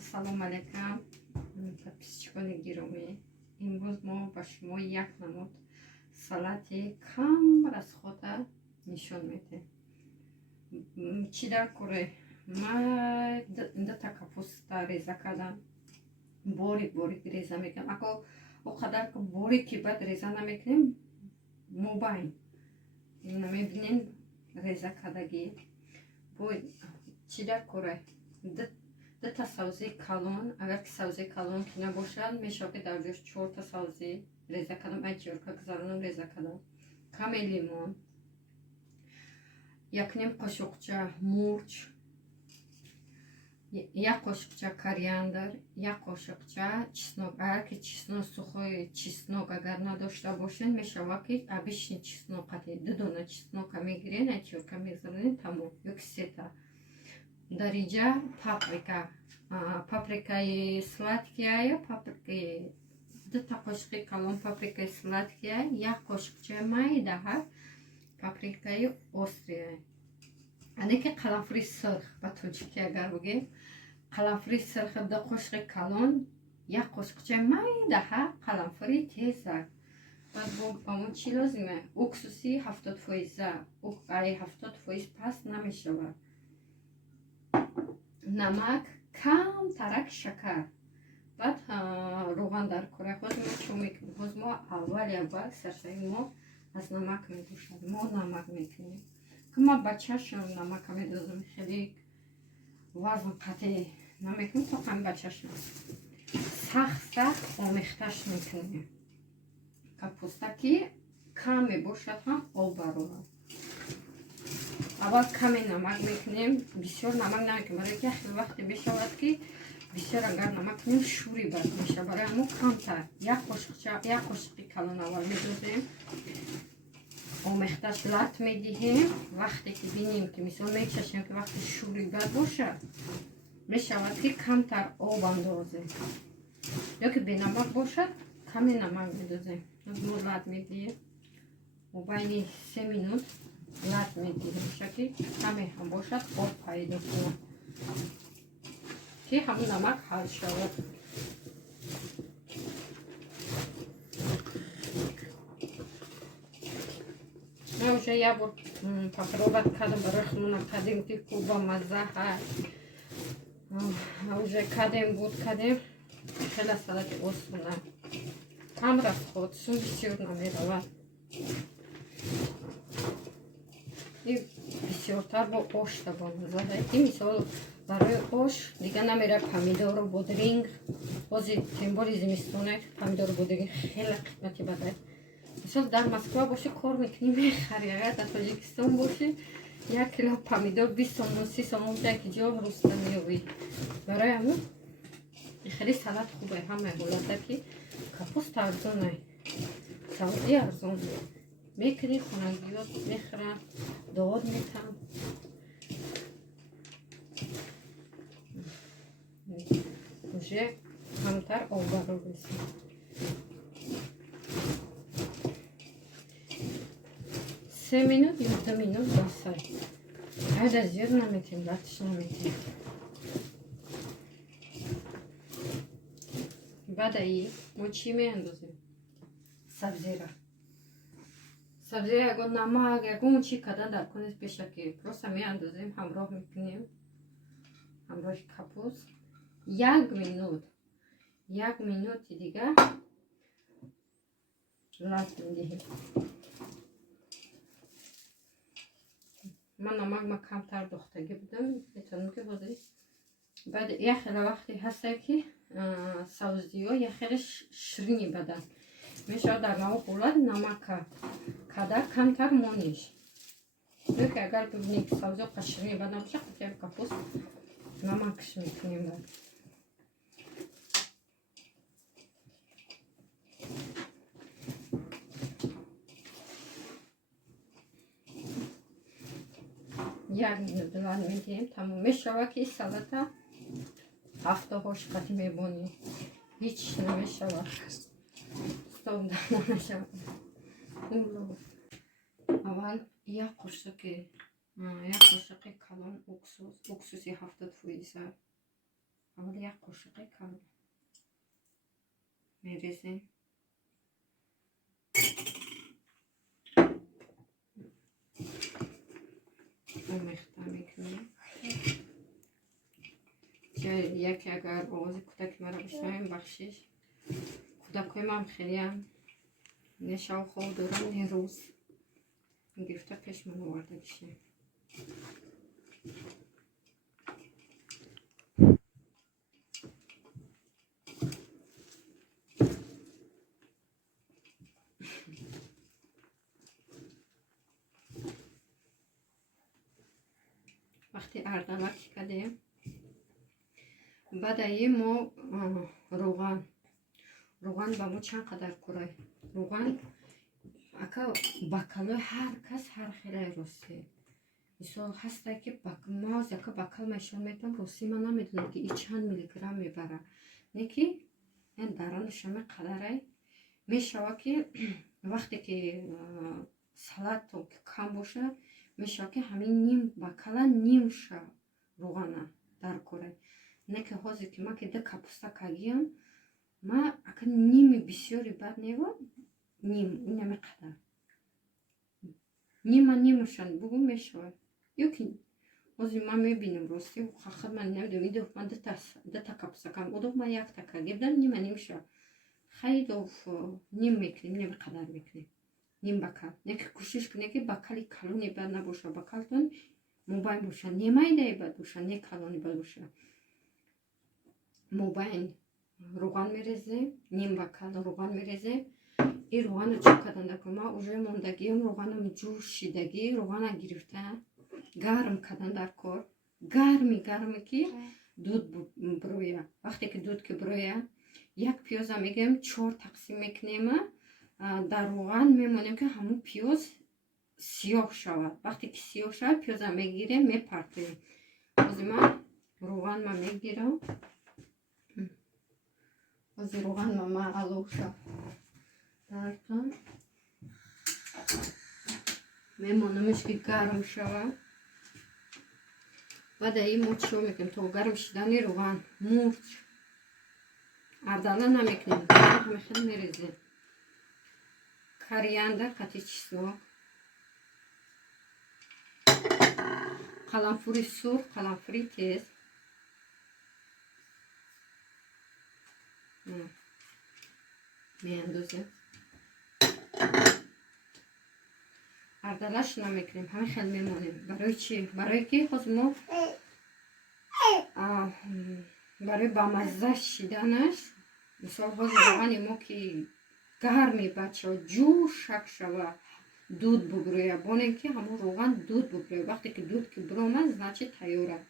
салом алейкум подписчикони гиромӣ. Имрӯз мо ба шумо як намуд салати кам расхота нишон медиҳем. Чӣ дар куре? Ман дута капуста реза кардам. Борик реза мекунем. Ако о қадар ки борики бад реза намекунем, мобайн намебинем реза кардагӣ. Чӣ дар куре? Дута сабзи калон. Агар ки сабзи калон ки набошад, мешавад ки дар ҷош 4 та сабзи реза кардам, айчиёрка гузаронам реза кардам. Каме лимон, 1 қошуқча мурч, 1 қошуқча кориандр, 1 қошуқча чеснок. Агар ки чеснок, сухой чеснок агар надошта бошед, мешавад ки обичный чеснок қати 2 дона чеснока мегиред, айчиёрка мезанед, тамом. Ёки 3 та. Дариҷа паприка. Паприкаи сладкия, паприкаи 2 та қошуқи калон паприкаи сладкия, 1 қошуқча майда паприкаи острия. Ане ки қаламфури сирх ба тоҷикӣ агар бигем, қаламфури сирх 2 қошуқи калон, 1 қошуқча майда қаламфури тезак. Баъд ба мо чӣ лозима? Уксуси 70%. Ай 70% паст намешавад. Намак, кам тарак шакар. Баъд ровған дар кура. Ҳозир мо чӣ мекунем? Ҳозир мо аввал сарсави мо аз намак медошад. Мо намак мекунем. Ки ма ба чашм намака медозам. Хеле вазн қатъи намекунем, то ҳам ба чашм. Сахт омехташ мекунем. Капуста ки кам мебошад ҳам об барорад. Аввал каме намак мекунем, бисёр намак намекунем, барои ки хеле вақте мешавад ки бисёр агар намак кунем шӯри бад мешавад. Барои ҳамо камтар 1 қошуқи калон аввал медозем. Омехташ лат медиҳем. Вақте ки бинем ки мисол мечашем ки вақти шӯри бад бошад, мешавад ки камтар об андозем. ё ки бенамак бошад, каме намак медозем. мо лат медиҳем. Байни 3 минут лат медиҳем, шаки каме ҳам бошад об пайдо кунад, ки ҳамон намак ҳал шавад. ман уже як бор папироват кардам барои худмона кардем ки ба мазза ҳаст. Уже кардем хеле салати осона. Кам расход, сум бисёр намеравад. Бисёртар бо ош ба мазза ҳаст. Мисол барои ош дига намера помидору бодринг. Ҳозир тембори зимистона помидору бодринг хеле қимати бадаст. Мисол дар Москва боши кор мекунӣ мехарӣ. Агар дар Тоҷикистон боши 1 кило помидор 20 сомон 30 сомон дар ки ҷо руста меёбӣ. Барои ҳамин хеле салат хубе. Ҳамаи ҳолата ки капуста арзонай, сабзӣ арзон мекунӣ, хонагиёт мехӯранд, дод метам. Уже камтар об баро резем. Се минут ё 2 минут басай. Айда зиёд наметем, латиш наметем. Баъдаи мо чӣ меандозем? Сабзира. Сабзира ягон намак, ягон чӣ кардан дар кунес пеша ки просто меандозем, ҳамроҳ мекунем. Ҳамроҳи капуст 1 минут. 1 минути дига лат медиҳем. ман намак камтар дохтагӣ будам, метавонам ки ҳозир баъд як хеле вақте ҳаста ки сабзиҳо як хеле ширини бадан мешавад. Дар наву ҳолат намака када камтар мониш. ё ки агар бибинем ки сабзиҳо қа ширини бадан бошад, қатъи капуст намакш мекунем. баъд як минут лат медиҳем, тамом. Мешавад ки салата ҳафтаҳош қатъи мебонӣ, ҳеч намешавад, стовда намешавад. аввал 1 қошуқи калон уксуси 70%. аввал یک قاشق کلون میریزیم. آمیخته میکنیم. یکی اگر آواز کودک مرا بشنویم بخشش. کودکای من خیلی هم نشاو خواب دارن نیروز گرفته پیش من آورده بشه. وقتی اردلک کردیم بعد این ما روغن با ما چند قدر کرای روغن اکا بکلو هر کس هر خیلی راسته مثال هسته که ماز اکا بکل میشون میتونم راستی من نمیدونم که این چند میلی گرم میبره نیکی این درانش همه قدره میشوه که وقتی که سلات تو کم باشه میشه که همین نیم بکل نیم شا روغنه در کره نه که حاضر که ما که ده کپوستا کگیم ما اکا نیم بسیاری بد نیو نیم اینمی قدر نیمشان بگو میشه یکی حاضر من میبینم راستی خواهد من نمیدونم ایدو من ده تا کپوستا کم ادو ما یک تا کگیم ده نیم شا خیلی دوف نیم میکنیم نیم قدر میکنیم نیم بکل نیکی کوشش کنه که بکلی کلونی بد نباشه بکلتون مبین باشه نیمه ده بد باشه نه کلونی بد باشه مبین روغن میریزیم نیم بکل روغن میریزیم این روغن رو چون کردن که ما اوژه موندگیم روغنم جور شیدگی روغن گرفته گرم کردن در کار گرمی که دود برویه وقتی که دود که برویه یک پیاز میگیم 4 تقسیم میکنیم در روغن میمونیم که همون پیاز سیاه شود وقتی که سیاه شود پیاز میگیریم میپرتیم از من روغن ما میگیرم از روغن ما علوشا دارتون میمونمش که گرم شود بعد این ما چو میکنیم تا گرم شدنی روغن مرچ اردله نمیکنیم همه خیلی میریزیم کریانده قطعی چیزو قلنفوری سرخ قلنفوری تیز میاندازیم اردلش نمیکنیم همه خیلی میمونیم برای چی؟ برای که خود ما برای بامزه شدنش مثال خود روغن ما که گرمی بچه جو شک شوه دود بگرویه بانه که همون روغن دود بگرویه وقتی که دود که برومه значит تیاره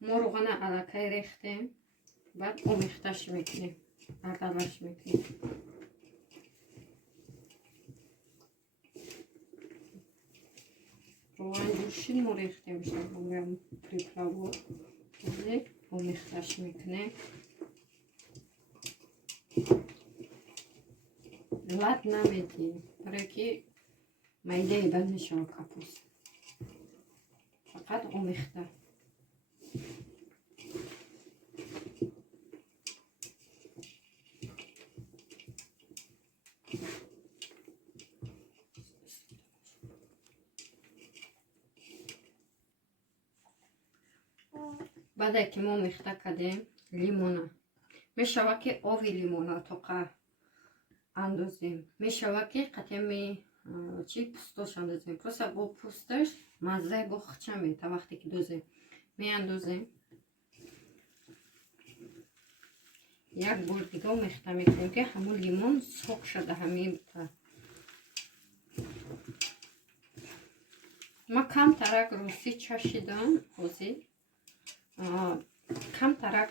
ما روغن علکه ریختیم بعد آمیختش میکنیم اردلش میکنیم روغن جوشید ما ریختیم شد بگویم پریپلاو آمیختش میکنیم لط نمیدیم برای که میده ای بد میشه کپوست فقط آمیخته بعد که ما آمیخته کردیم لیمونه میشوه که آبی لیمونه توقع اندازیم میشوه که قطعی چی پوستش اندازیم پس با پوستش مزه با خچه میده وقتی که دوزیم میاندازیم یک بار دیگه آمیخته میکنیم که همون لیمون سرخ شده همین ما کم ترک روسی چشیدم حوزی کم ترک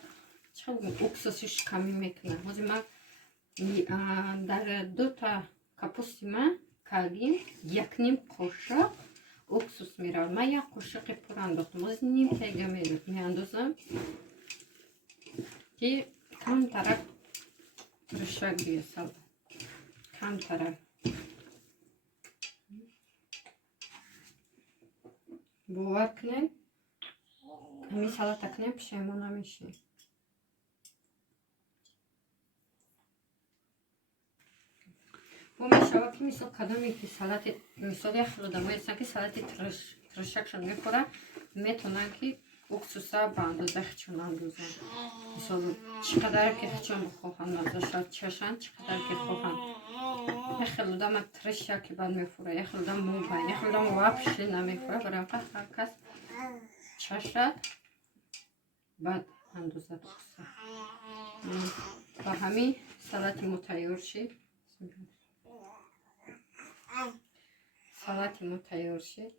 چقدر اکسسش کمی میکنه حوزی ما در 2 تا کپوست ما کردیم 1 قاشق اکسس میره من 1 قاشق پر انداختم از نیم تیگه میاندازم که کم ترک ترشک بیسد کم ترک бовар кунед ҳамин салата кунед пушаймон намешед. бо мешавад ки мисол кадоме ки салати мисол як хело одамое ҳастанд ки салати тиршакшон мехӯранд метавонанд ки уксуса ба андозаи хичон андозанд. мисол чӣ қадар ки хичон бихоҳанд маззаша чашанд, чӣ қадар ки хоҳанд. як хело одама тиршак ки бад мехӯрад, як хело одама мубайн, як хело одама вообще намехӯрад. Барои ҳамин ҳар кас чашад бад андозад уксуса. ба ҳамин салати мо тайёр шид. салати мо тайёр шид.